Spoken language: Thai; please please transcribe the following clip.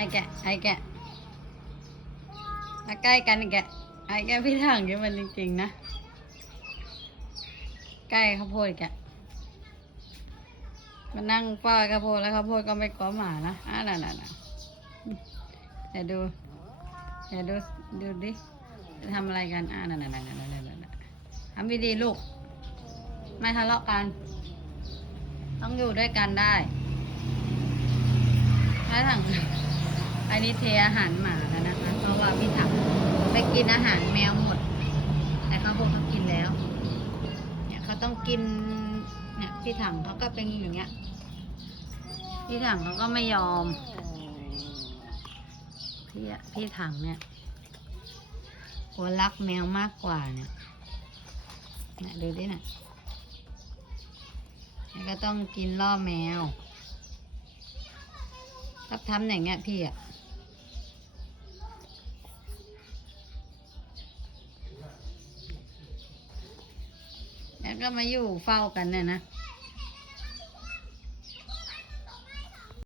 ไอแกะไอแกะมาใกล้กันอีกแกะไอแกะพี่ถังนี่มันจริงๆนะ ใกล้ข้าวโพดแกะมานั่งป้อข้าวโพดแล้วข้าวโพดก็ไม่ก้อหมานะอ่าน่ะน่ะน่ะเดี๋ยวดูเดี๋ยวดูดูดิทำอะไรกันอ่าน่ะน่ะน่ะน่ะน่ะน่ะน่ะทำดีๆลูก ไม่ทะเลาะกัน ต้องอยู่ด้วยกันได้ถ้าถัง อันนี้เทอาหารหมาแล้วนะคะ เพราะว่าพี่ถังไปกินอาหารแมวหมด แต่ข้าวโพดเขากินแล้ว เนี่ยเขาต้องกิน เนี่ยพี่ถังเขาก็เป็นอย่างเงี้ย พี่ถังเขาก็ไม่ยอม พี่อะพี่ถังเนี่ยหัวรักแมวมากกว่าเนี่ยเนี่ยดูดิเนี่ยแล้วก็ต้องกินล่อแมวถ้าทำอย่างเงี้ยพี่อะ แล้วก็มาอยู่เฝ้ากันเนี่ยนะ